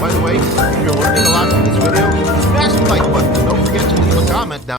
By the way, if you're learning a lot from this video, smash the like button. Don't forget to leave a comment down